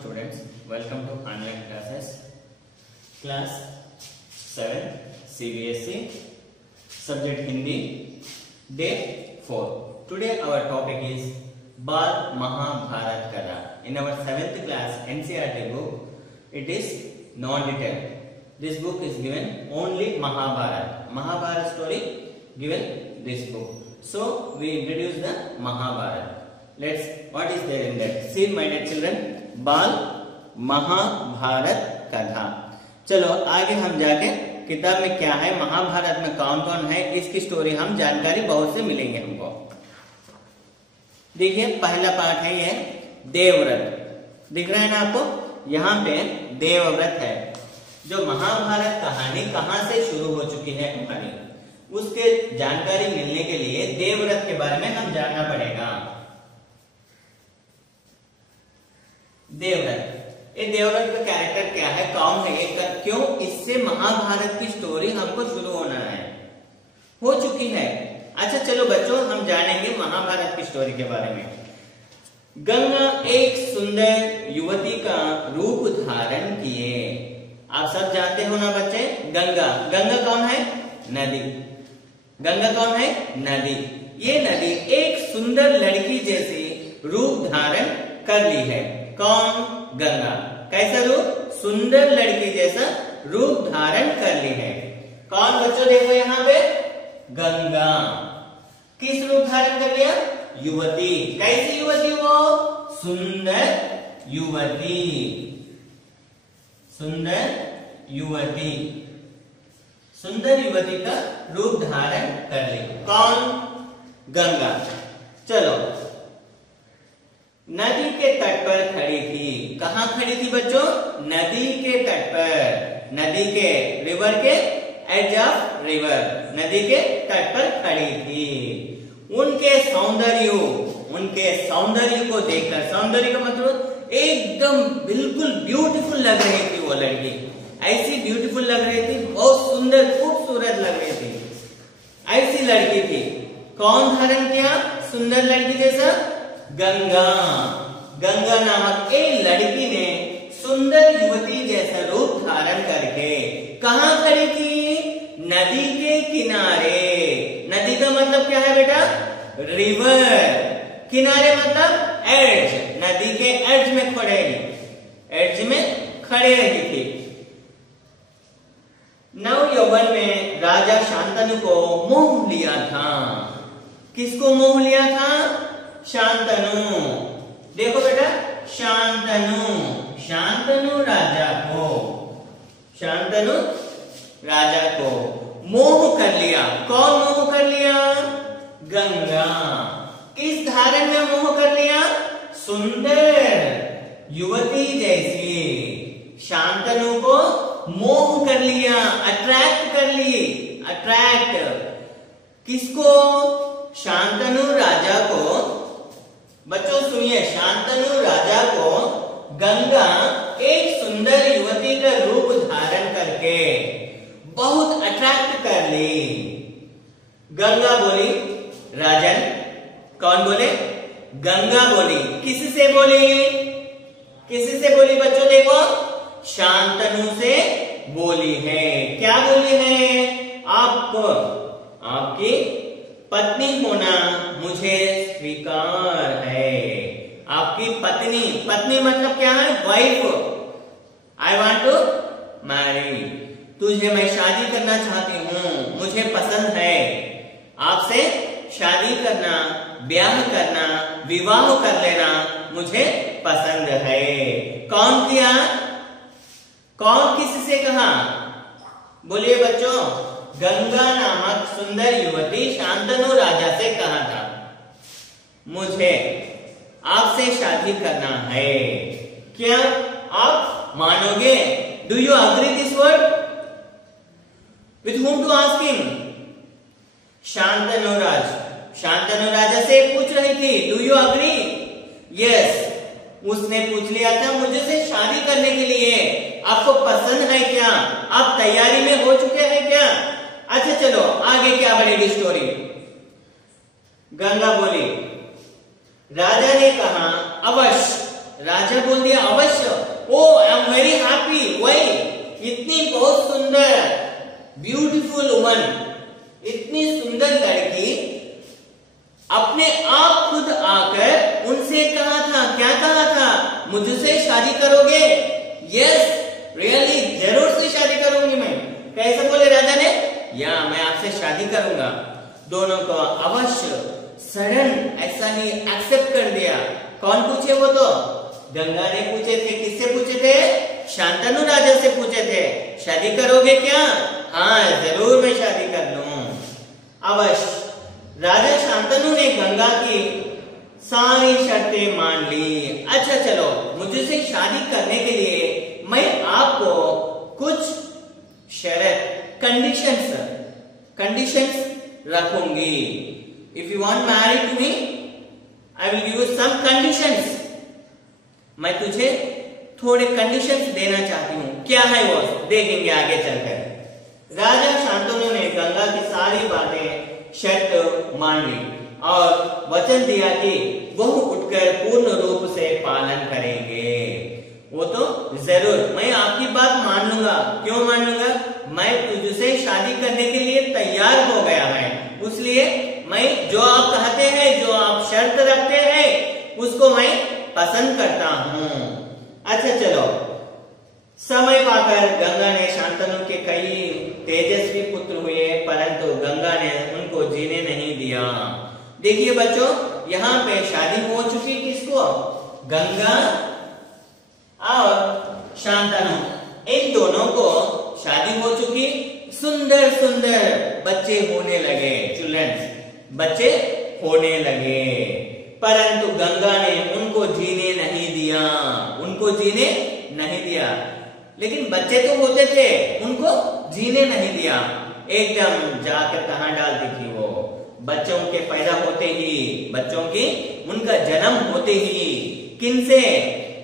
students, welcome to online classes class 7 CBSE subject Hindi day 4. Today our topic is Bal Mahabharat Katha. In our 7th class NCERT book, it is non-detailed. This book is given only Mahabharat story given this book. So we introduce the Mahabharat. What is there in that? See my dear children, बाल महाभारत कथा. चलो आगे हम जाके किताब में क्या है, महाभारत में कौन कौन है, इसकी स्टोरी हम जानकारी बहुत से मिलेंगे हमको. देखिए पहला पार्ट है ये देवव्रत. दिख रहा है ना आपको, यहाँ पे देवव्रत है. जो महाभारत कहानी कहाँ से शुरू हो चुकी है हमारी, उसके जानकारी मिलने के लिए देवव्रत के बारे में हम जानना पड़ेगा. देवव्रत, ये देवव्रत का कैरेक्टर क्या है, कौन है ये, क्यों इससे महाभारत की स्टोरी हमको शुरू होना है, हो चुकी है. अच्छा चलो बच्चों हम जानेंगे महाभारत की स्टोरी के बारे में. गंगा एक सुंदर युवती का रूप धारण किए. आप सब जानते हो ना बच्चे, गंगा कौन है, नदी. गंगा कौन है, नदी. ये नदी एक सुंदर लड़की जैसी रूप धारण कर ली है. कौन, गंगा. कैसा रूप, सुंदर लड़की जैसा रूप धारण कर ली है. कौन बच्चों, देखो यहाँ पे गंगा किस रूप धारण कर लिया, युवती. कैसी युवती, वो सुंदर युवती. सुंदर युवती का रूप धारण कर ली. कौन, गंगा. चलो नदी के तट पर खड़ी थी. कहाँ खड़ी थी बच्चों, नदी के तट पर. नदी के, रिवर के एज ऑफ रिवर, नदी के तट पर खड़ी थी. उनके सौंदर्य को देखकर, सौंदर्य का मतलब एकदम बिल्कुल ब्यूटीफुल लग रही थी वो लड़की. ऐसी ब्यूटीफुल लग रही थी, बहुत सुंदर खूबसूरत लग रही थी. ऐसी लड़की थी. कौन धारण किया, सुंदर लड़की जैसा, गंगा नामक एक लड़की ने सुंदर युवती जैसा रूप धारण करके कहाँ खड़ी थी, नदी के किनारे. नदी का मतलब क्या है बेटा, रिवर. किनारे मतलब एड्ज, नदी के एड्ज में खड़े रही थी. नव यौवन में राजा शांतनु को मोह लिया था. किसको मोह लिया था, शांतनु. देखो बेटा, शांतनु राजा को मोह कर लिया. कौन मोह कर लिया, गंगा. किस धारण में मोह कर लिया, सुंदर युवती जैसी. शांतनु को मोह कर लिया, अट्रैक्ट कर ली. अट्रैक्ट किसको, शांतनु राजा को. बच्चों सुनिए, शांतनु राजा को गंगा एक सुंदर युवती का रूप धारण करके बहुत अट्रैक्ट कर ली. गंगा बोली, राजन. कौन बोले, गंगा बोली. किससे बोली बच्चों, देखो शांतनु से बोली है. क्या बोली है, आपकी पत्नी होना मुझे स्वीकार है. आपकी पत्नी मतलब क्या है, wife. I want to marry. तुझे मैं शादी करना चाहती हूँ, मुझे पसंद है. आपसे शादी करना, ब्याह करना, विवाह कर लेना मुझे पसंद है. कौन किया, कौन किससे कहा, बोलिए बच्चों. गंगा नामक सुंदर युवती शांतनु राजा से कहा था, मुझे आपसे शादी करना है. क्या आप मानोगे, do you agree this word, with whom to ask him. Shantanu राजा से पूछ रही थी, डू यू अग्री. यस, उसने पूछ लिया था मुझे से शादी करने के लिए. आपको पसंद है क्या, आप तैयारी में हो चुके हैं क्या. अच्छा चलो आगे क्या बढ़ेगी स्टोरी. गंगा बोली, राजा ने कहा अवश्य. राजा बोल दिया अवश्य. कितनी बहुत सुंदर ब्यूटीफुल वुमन, इतनी सुंदर लड़की अपने आप खुद आकर उनसे कहा था, क्या कहा था, मुझसे शादी करोगे? यस रियली, जरूर से शादी करूंगी मैं। कैसे बोले राजा ने? या मैं आपसे शादी करूंगा। दोनों को अवश्य सडन ऐसा ही एक्सेप्ट कर दिया। कौन पूछे? वो तो गंगा ने पूछे थे। किससे पूछे थे? शांतनु राजा से पूछे थे। शादी करोगे क्या? हाँ जरूर मैं शादी कर लूं। अवश्य राजा शांतनु ने गंगा की सारी शर्तें मान ली। अच्छा चलो, मुझसे शादी करने के लिए मैं आपको कुछ शर्त, कंडीशंस रखूंगी। If you want marry to me I will give you some conditions. मैं तुझे थोड़े कंडीशंस देना चाहती हूँ। क्या है वो, देखेंगे आगे चलकर। राजा शांतनु ने गंगा की सारी बातें, शर्त मान ली और वचन दिया कि वह उठकर पूर्ण रूप से पालन करेंगे। वो तो जरूर, मैं आपकी बात मान लूंगा। क्यों मान लूंगा? मैं तुझसे शादी करने के लिए तैयार हो गया है, इसलिए मैं जो आप कहते हैं, जो आप शर्त रखते हैं, उसको मैं पसंद करता हूँ। अच्छा चलो, समय पाकर गंगा ने शांतनु के कई तेजस्वी पुत्र हुए, परंतु गंगा ने उनको जीने नहीं दिया। देखिए बच्चों, यहाँ पे शादी हो चुकी किसको? गंगा और शांतनु, इन दोनों को शादी हो चुकी। सुंदर सुंदर बच्चे होने लगे, चिल्ड्रंस, बच्चे होने लगे, परंतु गंगा ने उनको जीने नहीं दिया, उनको जीने नहीं दिया। लेकिन बच्चे तो होते थे, उनको जीने नहीं दिया। एकदम जाकर कहां डालती थी वो? बच्चों के पैदा होते ही, बच्चों की उनका जन्म होते ही, किनसे?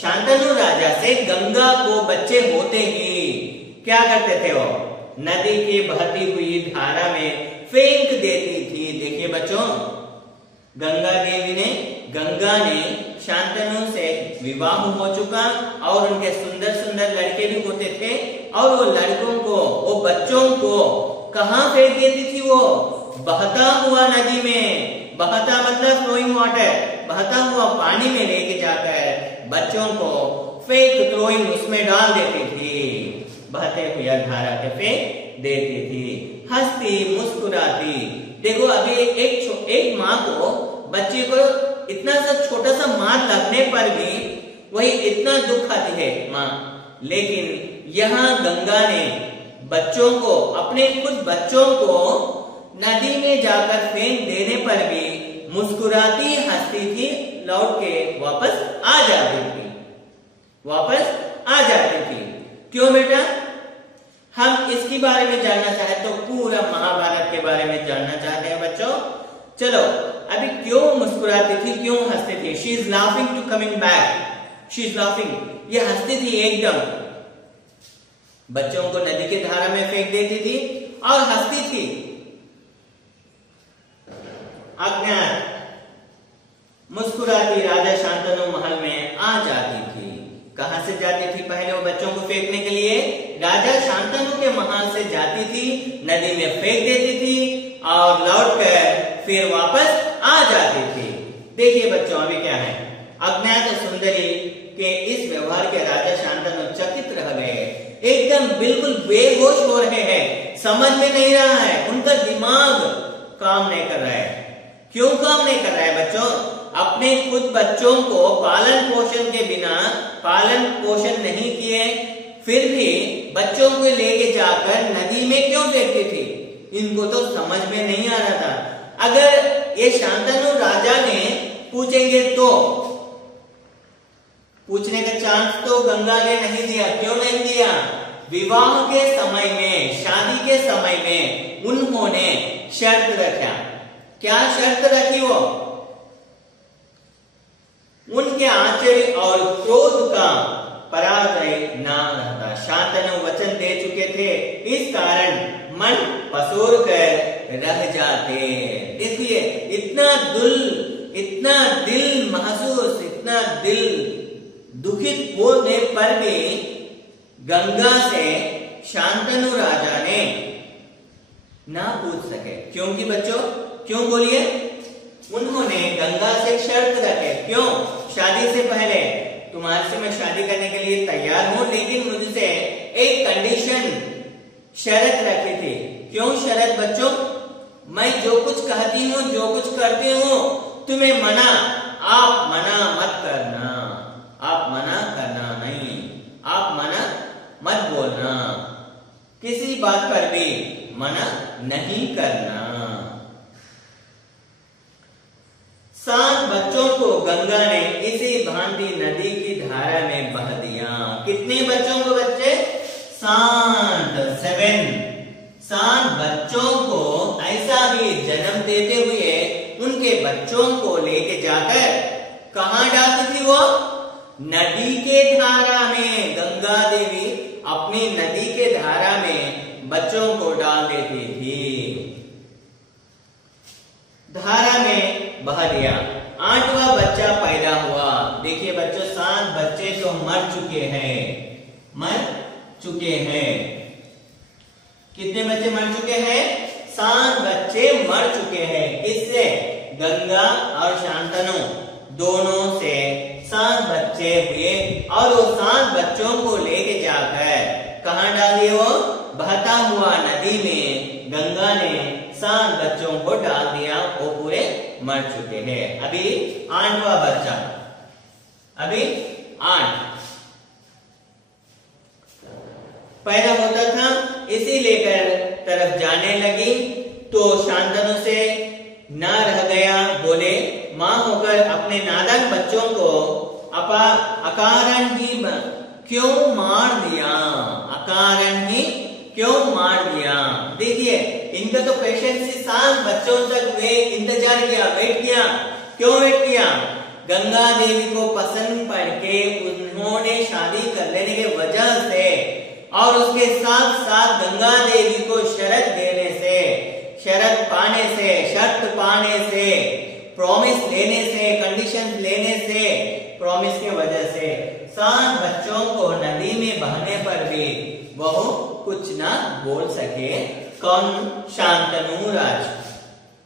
शांतनु राजा से गंगा को बच्चे होते ही क्या करते थे वो? नदी की बहती हुई धारा में फेंक देती थी। देखिए बच्चों, गंगा ने शांतनु से विवाह हो चुका और उनके सुंदर सुंदर लड़के भी होते थे, और वो लड़कों को, वो बच्चों को कहां फेंक देती थी वो? बहता हुआ नदी में। बहता मतलब फ्लोइंग वाटर, बहता हुआ पानी में लेके जाकर बच्चों को फेंक, थ्रोइंग, उसमें डाल देती थी, बहते हुए धारा के फेंक देती थी। हंसती मुस्कुराती। देखो अभी एक माँ को, बच्चे को इतना सा छोटा सा मार लगने पर भी वही इतना दुख आती है माँ, लेकिन यहाँ गंगा ने बच्चों को, अपने खुद बच्चों को नदी में जाकर फेंक देने पर भी मुस्कुराती हंसती थी, लौट के वापस आ जाती थी, वापस आ जाती थी। क्यों बेटा? हम इसके बारे में जानना चाहे तो पूरा महाभारत के बारे में जानना चाहते हैं बच्चों। चलो, अभी क्यों मुस्कुराती थी, क्यों हंसती थी? She is laughing to coming back, she is laughing, ये हंसती थी एकदम। बच्चों को नदी की धारा में फेंक देती थी और हंसती थी। अज्ञात मुस्कुराती राजा शांतनु महल में आ जाती थी। कहां से जाती थी? पहले वो बच्चों को फेंकने के लिए राजा शांतनु के महल से जाती थी, नदी में फेंक देती थी और लौटकर फिर वापस आ जाती थी। देखिए बच्चों, अभी क्या है? अज्ञात सुंदरी के इस व्यवहार के राजा शांतनु चकित रह गए, एकदम बिल्कुल बेहोश हो रहे हैं, समझ में नहीं रहा है, उनका दिमाग काम नहीं कर रहा है। क्यों काम नहीं कर रहा है बच्चों? अपने खुद बच्चों को पालन पोषण के बिना, पालन पोषण नहीं किए, फिर भी बच्चों को लेके जाकर नदी में क्यों फेंकती थी? इनको तो समझ में नहीं आ रहा था। अगर ये शांतनु राजा ने पूछेंगे तो, पूछने का चांस तो गंगा ने नहीं दिया। क्यों नहीं दिया? विवाह के समय में, शादी के समय में उन्होंने शर्त रखा। क्या शर्त रखी वो? उनके आश्चर्य और क्रोध का पराजय ना रहता। शांतनु वचन दे चुके थे, इस कारण मन पसोर कर रह जाते। देखिए, इतना दिल महसूस, इतना दिल दुखित होने पर भी गंगा से शांतनु राजा ने ना पूछ सके। क्योंकि बच्चों, क्यों बोलिए? उन्होंने गंगा से शर्त रखे। क्यों? शादी से पहले तुम्हारे से मैं शादी करने के लिए तैयार हूं, लेकिन मुझसे एक कंडीशन, शर्त रखी थी। क्यों शर्त बच्चों? मैं जो कुछ कहती हूँ, जो कुछ करती हूँ, तुम्हें मना, आप मना मत करना, आप मना करना नहीं, आप मना मत बोलना, किसी बात पर भी मना नहीं करना। 7 बच्चों को गंगा ने इसी भांति नदी की धारा में बह दिया। कितने बच्चों को बच्चे? 7 बच्चों को ऐसा ही जन्म देते हुए उनके बच्चों को लेके जाकर कहां डालती थी वो? नदी के धारा में। गंगा देवी अपनी नदी के धारा में बच्चों को डाल देती थी। धारा में बहा दिया। 8वां बच्चा पैदा हुआ। देखिए बच्चों, 7 बच्चे तो मर चुके हैं, मर चुके हैं। कितने बच्चे मर चुके हैं? 7 बच्चे मर चुके हैं। किससे? गंगा और शांतनु दोनों से 7 बच्चे हुए, और वो 7 बच्चों को लेके जाकर कहां डाल दिए? वो बहता हुआ नदी में गंगा ने 7 बच्चों को डाल दिया। वो पूरे मर चुके हैं। अभी 8वां बच्चा, अभी 8 पैदा होता था। इसी लेकर तरफ जाने लगी तो शांतनु से ना रह गया। बोले, मां होकर अपने नादान बच्चों को अकारण ही क्यों मार दिया? अकारण ही क्यों मार दिया? देखिए, इनका तो पेशेंस से 7 बच्चों तक वे इंतजार किया, वेट किया। क्यों वेट किया? गंगा देवी को पसंद पड़ के उन्होंने शादी कर लेने की वजह से, और उसके साथ साथ गंगा देवी को शर्त देने से, शर्त पाने से, शर्त पाने से, प्रॉमिस लेने से, कंडीशन लेने से, प्रॉमिस की वजह से 7 बच्चों को नदी में बहने पर भी वह कुछ ना बोल सके। कौन? शांतनु राज।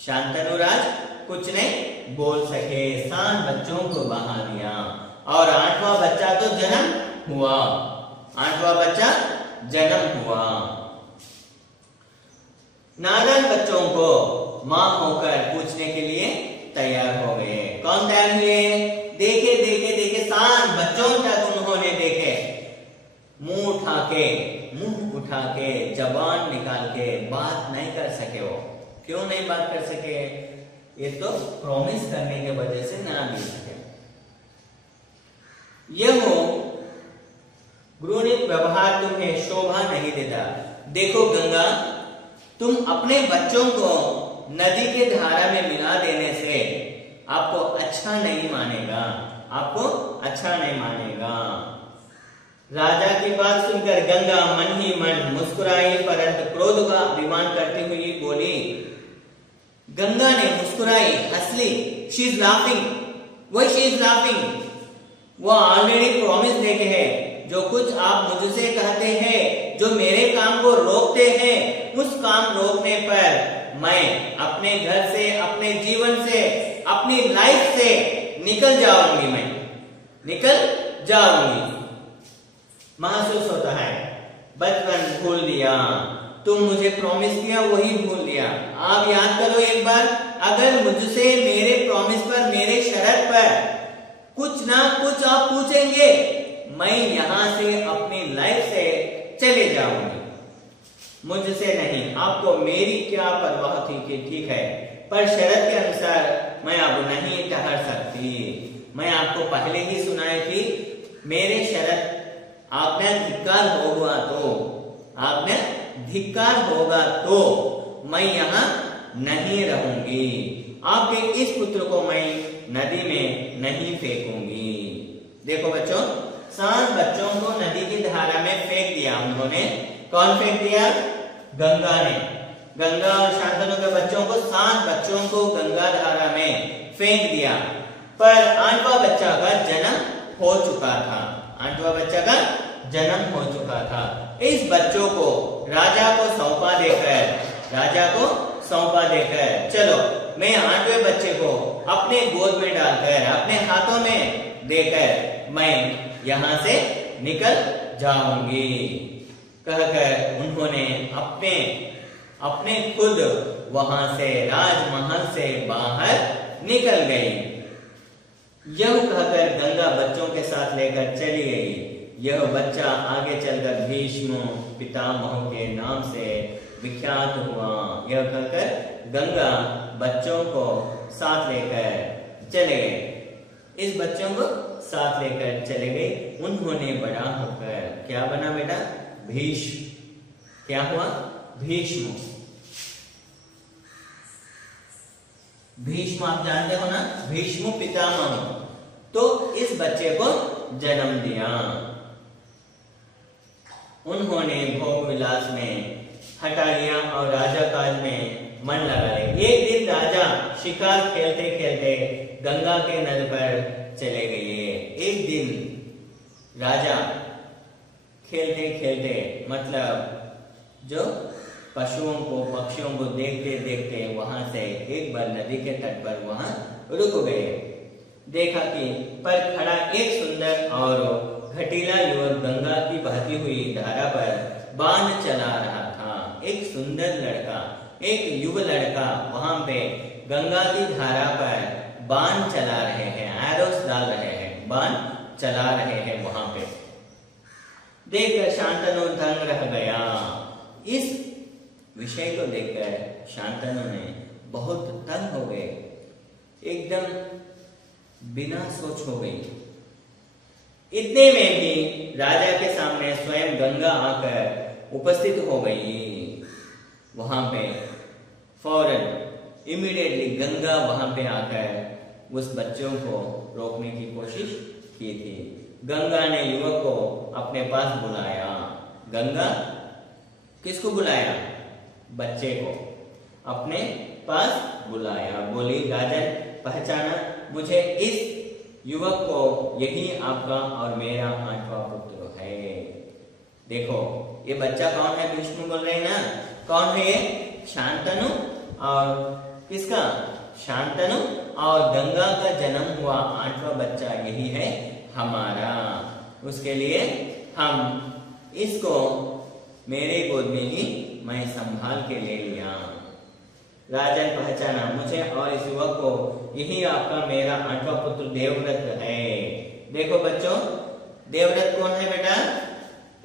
शांतनु राज कुछ नहीं बोल सके। 7 बच्चों को बहा दिया, और 8वां बच्चा तो जन्म हुआ। 8वां बच्चा जन्म हुआ। नादान बच्चों को मां होकर पूछने के लिए तैयार हो गए। कौन तैयार हुए? देखे देखे देखे 7 बच्चों तक उन्होंने देखे। मुंह उठा के जबान निकाल के बात नहीं कर सके। वो क्यों नहीं बात कर सके? ये तो प्रॉमिस करने के वजह से ना मिल सके। यह घृणित व्यवहार तुम्हें शोभा नहीं देता। देखो गंगा, तुम अपने बच्चों को नदी के धारा में मिला देने से आपको अच्छा नहीं मानेगा, आपको अच्छा नहीं मानेगा। राजा की बात सुनकर गंगा मन ही मन मुस्कुराई, परंतु क्रोध का अभिमान करती हुई बोली। गंगा ने मुस्कुराई, हंसली। She is laughing. वही शी इज लाफिंग। वो ऑलरेडी प्रॉमिस देके है। जो कुछ आप मुझसे कहते हैं, जो मेरे काम को रोकते हैं, उस काम रोकने पर मैं अपने घर से, अपने जीवन से, अपनी लाइफ से निकल जाऊंगी। मैं निकल जाऊंगी। महसूस होता है बचपन भूल दिया, तुम मुझे प्रॉमिस किया वही भूल दिया। आप याद करो एक बार, अगर मुझसे मेरे प्रॉमिस पर, मेरे शर्त पर कुछ ना कुछ आप पूछेंगे, मैं यहां से अपनी लाइफ से चले जाऊंगी। मुझसे नहीं, आपको मेरी क्या परवाह थी कि ठीक है, पर शर्त के अनुसार मैं अब नहीं ठहर सकती। मैं आपको पहले ही सुनाई थी, मेरे शर्त आपने धिक्कार होगा तो, आपने धिक्कार होगा तो मैं यहाँ नहीं रहूंगी। आपके इस पुत्र को मैं नदी में नहीं फेंकूंगी। देखो बच्चों, 7 बच्चों को नदी की धारा में फेंक दिया उन्होंने। कौन फेंक दिया? गंगा ने। गंगा और शांतनु के बच्चों को, 7 बच्चों को गंगा धारा में फेंक दिया। पर 8वां बच्चा का जन्म हो चुका था। 8वां बच्चा का जन्म हो चुका था। इस बच्चों को राजा को सौंपा देकर चलो मैं 8वें बच्चे को अपने गोद में डालकर अपने हाथों में देकर मैं यहाँ से निकल जाऊंगी कहकर उन्होंने अपने खुद वहां से राजमहल से बाहर निकल गई। यह कहकर गंगा बच्चों के साथ लेकर चली गई। यह बच्चा आगे चलकर भीष्म पितामह के नाम से विख्यात हुआ। यह कहकर गंगा बच्चों को साथ लेकर चले गए। इस बच्चों को साथ लेकर चले गए। उन्होंने बड़ा होकर क्या बना बेटा? भीष्म। क्या हुआ? भीष्म। भीष्म आप जानते हो ना, भीष्म पितामह। तो इस बच्चे को जन्म दिया। उन्होंने भोग विलास में हटा लिया और राजा काज में मन लगा लिया। एक दिन राजा शिकार खेलते खेलते गंगा के नद पर चले गए। एक दिन राजा खेलते खेलते मतलब जो पशुओं को पक्षियों को देखते देखते वहां से एक बार नदी के तट पर वहां रुक गए। देखा कि पर खड़ा एक सुंदर और घटीला युवक गंगा की बहती हुई धारा पर बांध चला रहा था। एक सुंदर लड़का, एक युवा लड़का वहां पे गंगा की धारा पर बांध चला रहे हैं, एरोस डाल रहे हैं, बांध चला रहे हैं। वहां पे देखकर शांतनु दंग रह गया। इस विषय को देखकर शांतनु ने बहुत तंग हो गए, एकदम बिना सोच हो गई। इतने में भी राजा के सामने स्वयं गंगा आकर उपस्थित हो गई। वहां पे फौरन इमीडिएटली गंगा वहां पे आकर उस बच्चों को रोकने की कोशिश की थी। गंगा ने युवक को अपने पास बुलाया। गंगा किसको बुलाया? बच्चे को अपने पास बुलाया। बोली, राजन पहचाना मुझे इस युवक को, यही आपका और मेरा 8वां पुत्र है। देखो ये बच्चा कौन है? भीष्म बोल रहे हैं ना। कौन है ये? शांतनु। और किसका? शांतनु और गंगा का जन्म हुआ 8वां बच्चा यही है हमारा। उसके लिए हम इसको मेरे गोद में ही मैं संभाल के ले लिया। राजन पहचाना मुझे और इस युवक को, यही आपका मेरा 8वां पुत्र देवव्रत है। देखो बच्चों, देवव्रत कौन है बेटा?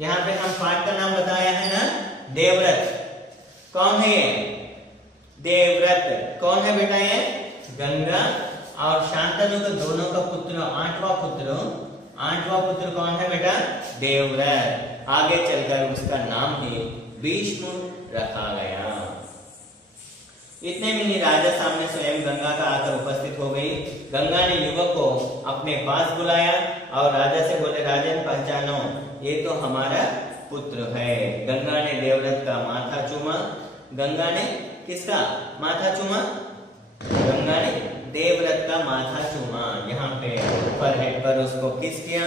यहाँ पे हम पाठ का नाम बताया है ना, देवव्रत। कौन है ये? देवव्रत कौन है बेटा? ये गंगा और शांतनु का दोनों का पुत्र, 8वां पुत्र कौन है बेटा? देवव्रत। आगे चलकर उसका नाम ही भीष्म रखा गया। इतने में ही राजा सामने स्वयं गंगा का आकर उपस्थित हो गई। गंगा ने युवक को अपने पास बुलाया और राजा से बोले, राजन पहचानो ये तो हमारा पुत्र है। गंगा ने देवव्रत का माथा चूमा। गंगा ने किसका माथा चूमा? गंगा ने देवव्रत का माथा चूमा। यहाँ पे ऊपर हेड पर उसको किस किया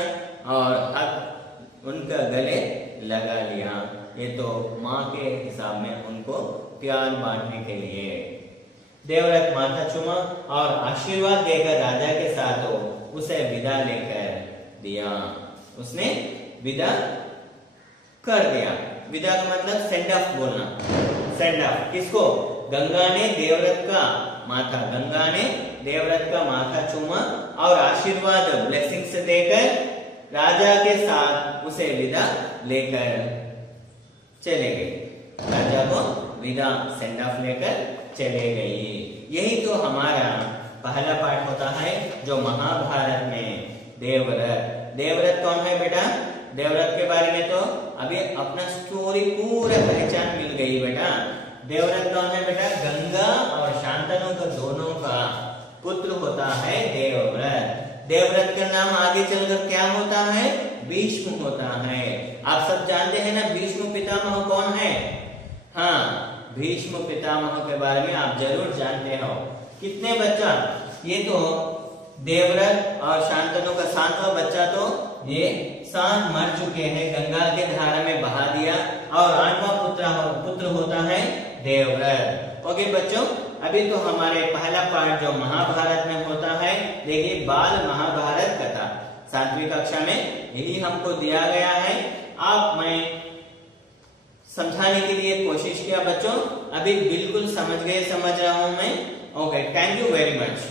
और हाथ उनका गले लगा लिया। ये तो माँ के हिसाब में उनको प्यार बांटने के लिए। देवव्रत माथा चूमा और आशीर्वाद देकर राजा के साथ उसे विदा लेकर दिया। उसने विदा कर दिया। विदा का मतलब सेंड ऑफ बोलना। सेंड ऑफ किसको? गंगा ने देवव्रत का माथा चूमा और आशीर्वाद ब्लेसिंग से देकर राजा के साथ उसे विदा लेकर चले गए। राजा को विदा सेंड ऑफ लेकर चले गई। यही तो हमारा पहला पाठ होता है जो महाभारत में देवव्रत कौन है बेटा? देवव्रत के बारे में तो अभी अपना स्टोरी पूरा पहचान मिल गई बेटा। देवव्रत कौन है बेटा? गंगा और शांतनु का दोनों का पुत्र होता है देवव्रत। देवव्रत का नाम आगे चलकर क्या होता है? भीष्म होता है। आप सब जानते हैं ना भीष्म पितामह कौन है? हाँ, भीष्म पितामह के बारे में आप जरूर जानते हो। कितने बच्चा? ये तो देवव्रत और शांतनु का 7वां बच्चा तो ये सांप मर चुके हैं, गंगा के धारा में बहा दिया, और 8वां पुत्र होता है देवव्रत। ओके बच्चों, अभी तो हमारे पहला पार्ट जो महाभारत में होता है, देखिए बाल महाभारत कथा 7वीं कक्षा में यही हमको दिया गया है। आप मैं समझाने के लिए कोशिश किया बच्चों, अभी बिल्कुल समझ गए समझ रहा हूं मैं। Okay, thank you very much.